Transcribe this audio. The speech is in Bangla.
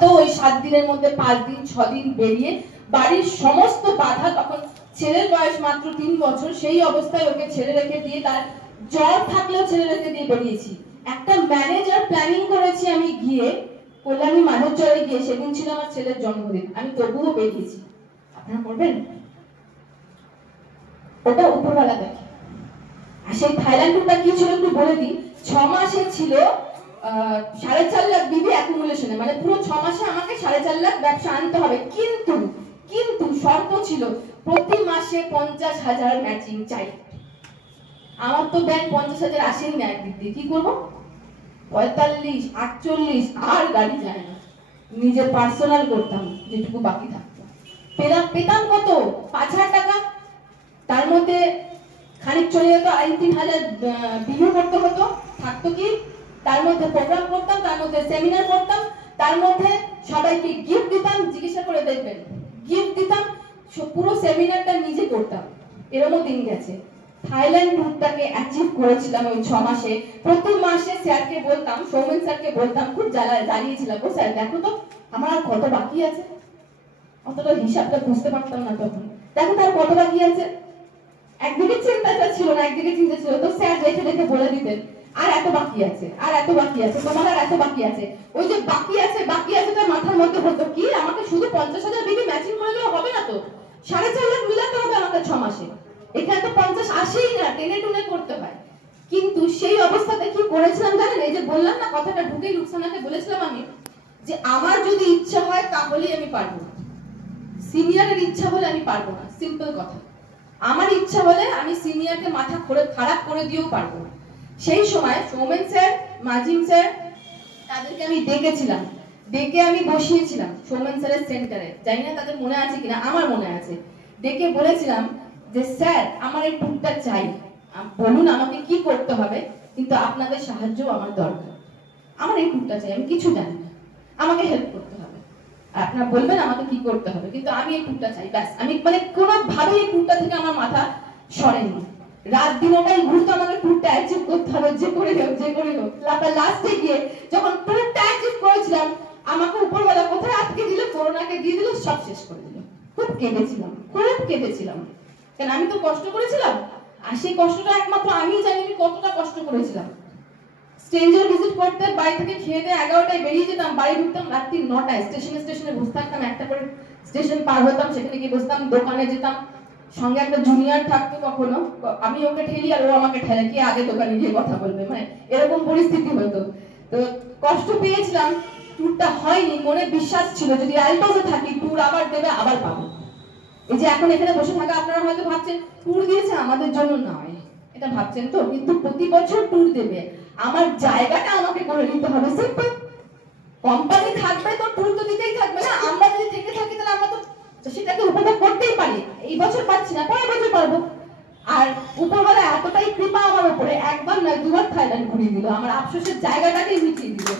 তো ওই 7 দিনের মধ্যে 5 দিন 6 দিন বেরিয়ে বাড়ির সমস্ত বাধা, তখন ছেলের বয়স মাত্র 3 বছর, সেই অবস্থায় ওকে ছেড়ে রেখে দিয়ে, তার জ্বর থাকলেও ছেড়ে রেখে দিয়ে বেরিয়েছি। একটা ম্যানেজার প্ল্যানিং করেছি আমি গিয়ে কল্যাণী মাধবচরে গিয়ে, সেদিন ছিল আমার ছেলের জন্মদিন, আমি তবুও বেরিয়েছি। আপনারা করবেন? ওটা উপরওয়ালা দেখে। আর সেই থাইল্যান্ড ট্যুরটা কি ছিল একটু বলে দিই। 6 মাসে ছিল 4.5 লাখ বিবি অ্যাকুমুলেশনে, মানে পুরো 6 মাসে আমাকে 4.5 লাখ ব্যবসা আনতে হবে। কিন্তু কিন্তু শর্ত ছিল প্রতি মাসে 50,000 ম্যাচিং চাই। আমার তো ব্যাংক 50,000 আসেই না একদিক দিয়ে, কি করবো? 45, 48 আর গাড়ি যায় না, নিজের পার্সোনাল করতাম যেটুকু বাকি থাকতো। পেতাম কত? 5,000 টাকা। তার মধ্যে খানিক চলে যেত 2-3 হাজার বিল করতে হতো, থাকতো কি? তার মধ্যে প্রোগ্রাম করতাম, তার মধ্যে সেমিনার করতাম, তার মধ্যে সবাইকে গিফট দিতাম। জিজ্ঞাসা করে দেখবেন, গিফট দিতাম, পুরো সেমিনারটা নিজে করতাম। এরকমও দিন গেছে। থাইল্যান্ড ট্যুরটাকে অ্যাচিভ করেছিলাম ওই 6 মাসে। প্রতি মাসে স্যারকে বলতাম, সৌমেন স্যারকে বলতাম, খুব জ্বালিয়েছিলাম, ও স্যার দেখো তো আমার আর কত বাকি আছে। অতটা হিসাবটা বুঝতে পারতাম না তখন। দেখো তার কত বাকি আছে। একদিকে চিন্তাটা ছিল না, একদিকে চিন্তা ছিল। তো স্যার দেখে দেখে বলে দিতেন, আর এত বাকি আছে, আর এত বাকি আছে, তোমার আর এত বাকি আছে। ওই যে বাকি আছে তার মাথার মধ্যে হতো কি, আমাকে শুধু 50,000 বিবি ম্যাচিং করে দিলে হবে না তো, 4.5 লাখ মিলাতে হবে আমাকে 6 মাসে। এখানে তো 50 আসেই না, টেনে টুনে করতে হয়। কিন্তু সেই অবস্থাতে কি করেছিলাম জানেন? এই যে বললাম না, কথাটা ঢুকেই রুকসানাকে বলেছিলাম আমি, যে আমার যদি ইচ্ছা হয় তাহলেই আমি পারবো, সিনিয়রের ইচ্ছা হলে আমি পারবো না। সিম্পল কথা। আমার ইচ্ছা হলে আমি সিনিয়রকে মাথা খারাপ করে দিয়েও পারবো না। সেই সময় সৌমেন স্যার, মাজিম স্যার, তাদেরকে আমি ডেকেছিলাম, ডেকে আমি বসিয়েছিলাম সৌমেন স্যারের সেন্টারে। জানি না তাদের মনে আছে কিনা, আমার মনে আছে। ডেকে বলেছিলাম যে স্যার আমার এই ট্যুরটা চাই, বলুন আমাকে কি করতে হবে, কিন্তু আপনাদের সাহায্য আমার দরকার। আমার এই ট্যুরটা চাই, আমি কিছু জানি না, আমাকে হেল্প করতে হবে। আপনারা বলবেন আমাকে কি করতে হবে, কিন্তু আমি এই ট্যুরটা চাই, ব্যাস। আমি মানে কোনোভাবেই এই ট্যুরটা থেকে আমার মাথা সরেনি। রাত দিন ওটাই ঘুরতো, আমাকে ট্যুরটা অ্যাচিভ করতে হবে, যে করে হোক, যে করে হোক। লাস্টে গিয়ে যখন ট্যুরটা অ্যাচিভ করেছিলাম, আমাকে উপরওয়ালা কোথায় আটকে দিল, করোনাকে দিয়ে দিল, সব শেষ করে দিল। খুব কেঁদেছিলাম। কেন, আমি তো কষ্ট করেছিলাম, আর সেই কষ্টটা একমাত্র আমিই জানি আমি কতটা কষ্ট করেছিলাম। স্ট্রেঞ্জার ভিজিট করতে বাড়ি থেকে খেয়ে দিয়ে 11টায় বেরিয়ে যেতাম, বাড়ি ঢুকতাম রাত্রি 9টায়। স্টেশনে বসে থাকতাম, একটা করে স্টেশন পার হতাম, সেখানে গিয়ে বসতাম, দোকানে যেতাম। সঙ্গে একটা জুনিয়র থাকতো, কখনো আমি ওকে ঠেলি আর ও আমাকে ঠেলে, কে আগে দোকানে গিয়ে কথা বলবে, মানে এরকম পরিস্থিতি হতো। তো কষ্ট পেয়েছিলাম, ট্যুরটা হয়নি। মনে বিশ্বাস ছিল যদি অ্যালটোসে থাকি ট্যুর আবার দেবে, আবার পাবো। এই যে এখন এখানে বসে থাকা আপনারা হয়তো ভাবছেন ট্যুর দিয়েছে আমাদের জন্য নয়, এটা ভাবছেন তো, কিন্তু প্রতি বছর ট্যুর দেবে, আমার জায়গাটা আমাকে করে নিতে হবে। সিম্পল। কোম্পানি থাকবে তো ট্যুর তো দিতেই থাকবে না। আমরা যদি থেকে থাকি তাহলে আমরা তো সেটাকে উপভোগ করতেই পারি। এই বছর পাচ্ছি না, পরের বছর পারবো। আর উপরওয়ালা এতটাই কৃপা আমার উপরে, একবার নয় 2বার থাইল্যান্ড ঘুরিয়ে দিল, আমার আফসোসের জায়গাটাকে মিটিয়ে দিল।